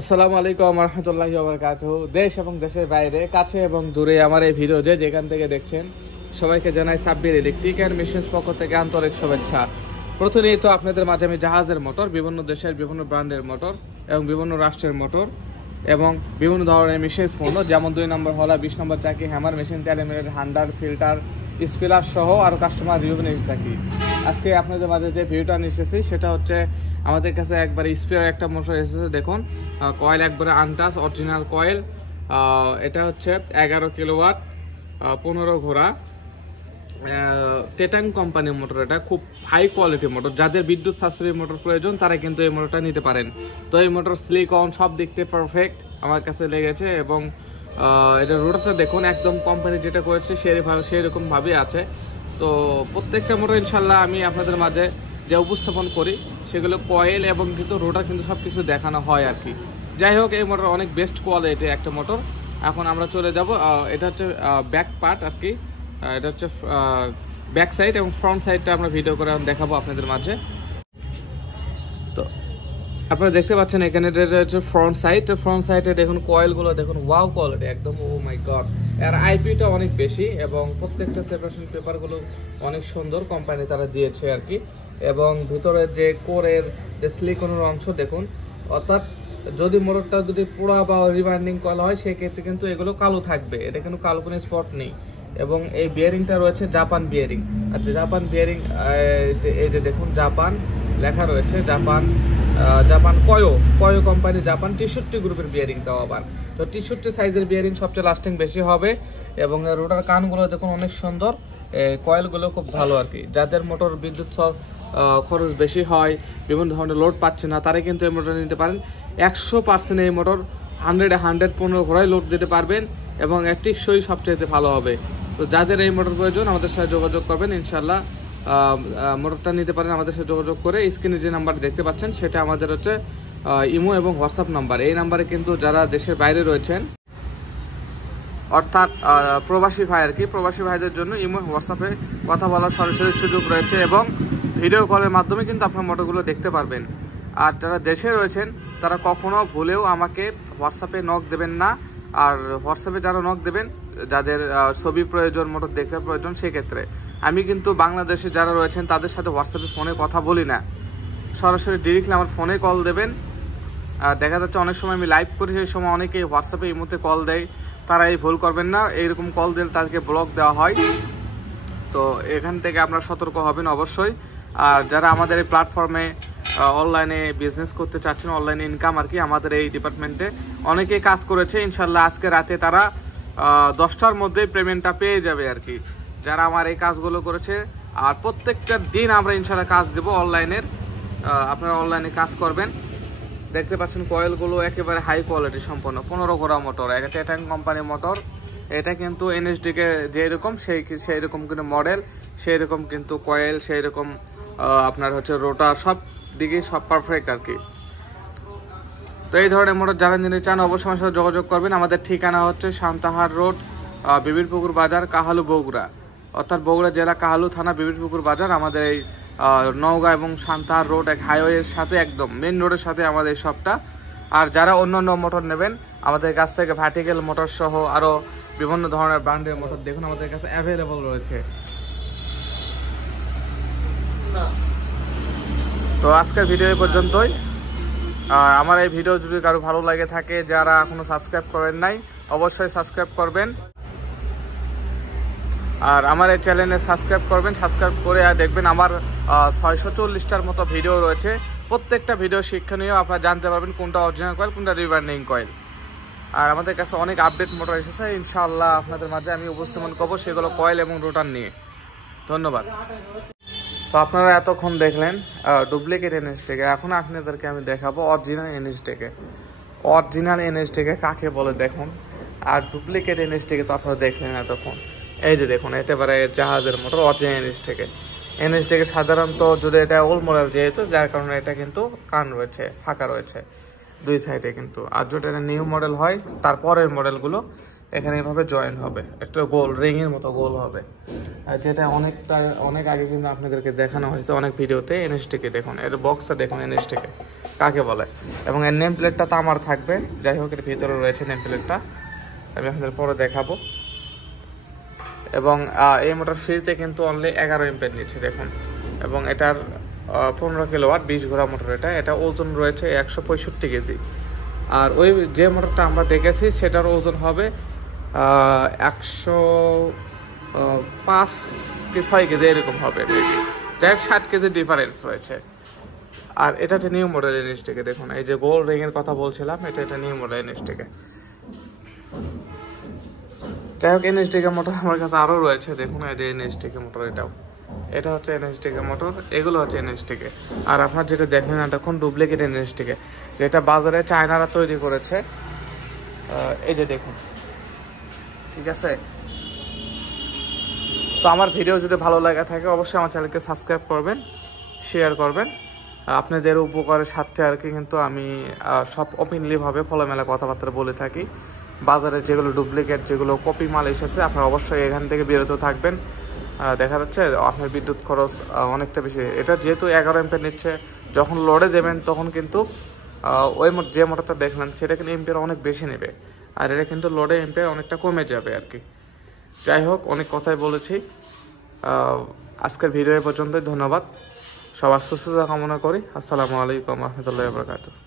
আসসালামু আলাইকুম রহমতুল্লাহি ওয়া বারাকাতুহু। দেশ এবং দেশের বাইরে, কাছে এবং দূরে আমার এই ভিডিও যেখান থেকে দেখছেন সবাইকে জানাই সাব্বির ইলেকট্রিক অ্যান্ড মেশিনস পক্ষ থেকে আন্তরিক শুভেচ্ছা। প্রতিনিয়ত আপনাদের মাঝে আমি জাহাজের মোটর, বিভিন্ন দেশের বিভিন্ন ব্র্যান্ডের মোটর এবং বিভিন্ন রাষ্ট্রের মোটর এবং বিভিন্ন ধরনের মেশিনস পণ্য, যেমন 2 নম্বর হলা, 20 নম্বর চাকি, হ্যামার মেশিন, তেলেমিটার, হান্ডার, ফিল্টার, স্পিলার সহ আরও কাস্টমার রিভিউ নিয়ে এসে থাকি। আজকে আপনাদের মাঝে যে ভিডিওটা নিয়ে এসেছি সেটা হচ্ছে আমাদের কাছে একবারে স্পিয়ার একটা মোটর এসেছে। দেখুন, কয়েল একবারে আনটাচ অরিজিনাল কয়েল। এটা হচ্ছে 11 কিলোওয়াট, 15 ঘোড়া, টেটাং কোম্পানির মোটর। এটা খুব হাই কোয়ালিটি মোটর। যাদের বিদ্যুৎ সাশ্রয়ী মোটর প্রয়োজন তারা কিন্তু এই মোটরটা নিতে পারেন। তো এই মোটর সিলিকন সব দিক থেকে পারফেক্ট আমার কাছে লেগেছে। এবং এটা রোটারটা দেখুন, একদম কোম্পানি যেটা করেছে সেরকম ভাবেই আছে। তো প্রত্যেকটা মোটর ইনশাল্লাহ আমি আপনাদের মাঝে যে উপস্থাপন করি সেগুলো কয়েল এবং কিন্তু রোটার কিন্তু সব কিছু দেখানো হয় আর কি। যাই হোক, এই মোটর অনেক বেস্ট কোয়ালিটি একটা মোটর। এখন আমরা চলে যাব, এটা হচ্ছে ব্যাক পার্ট আর কি। এটা হচ্ছে ব্যাক সাইড এবং ফ্রন্ট সাইডটা আমরা ভিডিও করে দেখাবো আপনাদের মাঝে। তো আপনারা দেখতে পাচ্ছেন এখানে এটা হচ্ছে ফ্রন্ট সাইডে দেখুন কয়েলগুলো দেখুন, ওয়াও কোয়ালিটি একদম, ও মাই গড। এর আইপিটা অনেক বেশি এবং প্রত্যেকটা সেপারেশন পেপারগুলো অনেক সুন্দর কোম্পানি তারা দিয়েছে আর কি। এবং ভিতরের যে কোরের যে সিলিকনের অংশ দেখুন, অর্থাৎ যদি মোটরটা যদি পোড়া বা রিবাইন্ডিং করা হয় সেক্ষেত্রে কিন্তু এগুলো কালো থাকবে, এটা কিন্তু কালো কোনো স্পট নেই। এবং এই বিয়ারিংটা রয়েছে জাপান বিয়ারিং। আচ্ছা, জাপান বিয়ারিং, এই যে দেখুন জাপান লেখা রয়েছে, জাপান কয়ো কোম্পানি, জাপান 63 গ্রুপের বিয়ারিং দেওয়া আবার। তো 63 সাইজের বিয়ারিং সবচেয়ে লাস্টিং বেশি হবে। এবং রোটার কানগুলো দেখুন অনেক সুন্দর, কয়েলগুলো খুব ভালো আর কি। যাদের মোটর বিদ্যুৎ খরচ বেশি হয়, বিভিন্ন ধরনের লোড পাচ্ছে না, তারা কিন্তু এই মোটর নিতে পারেন। 100% এই মোটর 100 15 ঘোড়ায় লোড দিতে পারবেন এবং টেকসই সবচেয়ে ভালো হবে। তো যাদের এই মোটর প্রয়োজন আমাদের সাথে যোগাযোগ করবেন, ইনশাল্লাহ মোটরটা নিতে পারেন আমাদের সাথে যোগাযোগ করে। স্ক্রিনে যে নাম্বার দেখতে পাচ্ছেন সেটা আমাদের হচ্ছে ইমো এবং হোয়াটসঅ্যাপ নাম্বার। এই নাম্বারে কিন্তু যারা দেশের বাইরে রয়েছেন, অর্থাৎ প্রবাসী ভাই আর কি, প্রবাসী ভাইদের জন্য ইমো হোয়াটসঅ্যাপে কথা বলার সরাসরি সুযোগ রয়েছে এবং ভিডিও কলের মাধ্যমে কিন্তু আপনার মোটরগুলো দেখতে পারবেন। আর যারা দেশে রয়েছেন তারা কখনো ভুলেও আমাকে হোয়াটসঅ্যাপে নক দেবেন না। আর হোয়াটসঅ্যাপে যারা নক দেবেন, যাদের ছবি প্রয়োজন, মোটর দেখতে প্রয়োজন, সেক্ষেত্রে আমি কিন্তু বাংলাদেশে যারা রয়েছেন তাদের সাথে হোয়াটসঅ্যাপে ফোনে কথা বলি না, সরাসরি ডিরেক্টলি আমার ফোনে কল দেবেন। দেখা যাচ্ছে অনেক সময় আমি লাইভ করি, সেই সময় অনেকেই হোয়াটসঅ্যাপে এই মুহূর্তে কল দেয়, তারা এই ভুল করবেন না। এইরকম কল দিলে তাদেরকে ব্লক দেওয়া হয়। তো এখান থেকে আপনারা সতর্ক হবেন অবশ্যই। আর যারা আমাদের এই প্ল্যাটফর্মে অনলাইনে বিজনেস করতে চাচ্ছেন, অনলাইনে ইনকাম আর কি, আমাদের এই ডিপার্টমেন্টে অনেকেই কাজ করেছে। ইনশাল্লাহ আজকে রাতে তারা 10টার মধ্যে পেমেন্টটা পেয়ে যাবে আর কি, যারা আমার এই কাজগুলো করেছে। আর প্রত্যেকটা দিন আমরা ইনশাল্লাহ কাজ দেবো অনলাইনের, আপনারা অনলাইনে কাজ করবেন। দেখতে পাচ্ছেন কয়েলগুলো একেবারে হাই কোয়ালিটি সম্পন্ন, 15 ঘোড়া মোটর, একটা টেটাং কোম্পানির মোটর। এটা কিন্তু এনএসডিকে যেরকম সেই রকম কিন্তু মডেল, সেই রকম কিন্তু কয়েল, সেই রকম আপনার হচ্ছে রোটার, সব দিকে সব পারফেক্ট আর কি। তো এই ধরনের মোটর যারা নিতে চান অবশ্যই আমার সাথে যোগাযোগ করবেন। আমাদের ঠিকানা হচ্ছে সান্তাহার রোড, বিবিরপুকুর বাজার, কাহালু, বগুড়া। অর্থাৎ বগুড়া জেলা কাহালু থানা, বিবিরপুকুর বাজার। আমাদের এই নওগাঁ এবং সান্তাহার রোড এক হাইওয়ের সাথে, একদম মেন রোডের সাথে আমাদের এই শপটা। আর যারা অন্য মোটর নেবেন আমাদের কাছ থেকে ভার্টিক্যাল মোটর সহ আরও বিভিন্ন ধরনের ব্র্যান্ডের মোটর দেখুন আমাদের কাছে অ্যাভেলেবল রয়েছে। তো আজকের ভিডিও এই পর্যন্তই। আমার এই ভিডিও যদি কারো ভালো লাগে থাকে, যারা এখনো সাবস্ক্রাইব করেন নাই অবশ্যই সাবস্ক্রাইব করবেন। আর আমার এই চ্যানেলে সাবস্ক্রাইব করবেন, সাবস্ক্রাইব করে আর দেখবেন আমার 640টার মতো ভিডিও রয়েছে। প্রত্যেকটা ভিডিও শিক্ষণীয়, আপনারা জানতে পারবেন কোনটা অরিজিনাল কয়েল, কোনটা রিবাইন্ডিং কয়েল। আর আমাদের কাছে অনেক আপডেট মোটর এসেছে, ইনশাআল্লাহ আপনাদের মাঝে আমি উপস্থাপন করবো সেগুলো কয়েল এবং রোটার নিয়ে। ধন্যবাদ। তো আপনারা এতক্ষণ দেখলেন ডুপ্লিকেট এনএসডিকে, এখন আপনাদেরকে আমি দেখাবো অরিজিনাল এনএসডিকে। অরিজিনাল এনএসডিকে কাকে বলে দেখুন, আর ডুপ্লিকেট এনএসডিকে তো আপনারা দেখলেন এতক্ষণ। এই যে দেখুন, একেবারে জাহাজের মোটর অরিজিনাল এনএসডিকে সাধারণত যদি এটা ওল্ড মডেল যেহেতু, যার কারণে এটা কিন্তু কান রয়েছে, ফাঁকা রয়েছে দুই সাইডে কিন্তু। আর যদি এটা নিউ মডেল হয় তারপরের মডেলগুলো এখানে এভাবে জয়েন হবে, একটা গোল রিংয়ের মতো গোল হবে। আর যেটা অনেক আগে কিন্তু আপনাদেরকে দেখানো হয়েছে অনেক ভিডিওতে। এনএসডিকে দেখুন, এর বক্সটা দেখুন এনএসডিকে, কাকে বলে। এবং এর নেম প্লেটটা তামার থাকবে, যাই হোক এর ভিতরে রয়েছে নেম প্লেটটা, আমি আপনাদের পরে দেখাবো। এবং এই মোটর ফ্রিতে কিন্তু অনলি 11 এম্পিয়ার নিচ্ছে দেখুন। এবং এটার 15 কিলোওয়াট 20 ঘোড়া মোটর। এটা ওজন রয়েছে 165 কেজি। আর ওই যে মোটরটা আমরা দেখেছি সেটার ওজন হবে 105 কি 6 কেজি এরকম হবে, যাই হোক 60 কেজি ডিফারেন্স রয়েছে। আর এটা হচ্ছে নিউ মডেল এনএসটিকে, দেখুন এই যে গোল্ড রিং এর কথা বলছিলাম, এটা নিউ মডেল এনএসটিকে। যাই হোক এনএসটিকে মোটর আমার কাছে আরও রয়েছে, দেখুন এই যে এনএসটিকে মোটর, এটা হচ্ছে এনএসটিকে মোটর, এগুলো হচ্ছে এনএসটিকে। আর আপনার যেটা দেখলেন এতক্ষণ ডুপ্লিকেট এনএসটিকে, যেটা বাজারে চায়নারা তৈরি করেছে, এই যে দেখুন, ঠিক আছে। তো আমার ভিডিও যদি ভালো লাগা থাকে অবশ্যই আমার চ্যানেলকে সাবস্ক্রাইব করবেন, শেয়ার করবেন। আপনাদের উপকারের স্বার্থে আর কি কিন্তু আমি সব ওপেনলিভাবে খোলামেলা কথাবার্তা বলে থাকি। বাজারে যেগুলো ডুপ্লিকেট, যেগুলো কপি মাল এসেছে, আপনারা অবশ্যই এখান থেকে বিরত থাকবেন। দেখা যাচ্ছে আপনার বিদ্যুৎ খরচ অনেকটা বেশি। এটা যেহেতু 11 এম্পিয়ার নিচ্ছে, যখন লোডে দেবেন তখন কিন্তু ওই যে মোটরটা দেখলেন সেটা কিন্তু এম্পিয়ার অনেক বেশি নেবে, আর এটা কিন্তু লোডে এম্পিয়ার অনেকটা কমে যাবে আর কি। যাই হোক অনেক কথাই বলেছি, আজকের ভিডিও পর্যন্তই। ধন্যবাদ, সবার সুস্থতা কামনা করি। আসসালামু আলাইকুম রহমতুল্লাহি ওয়া বারাকাতুহু।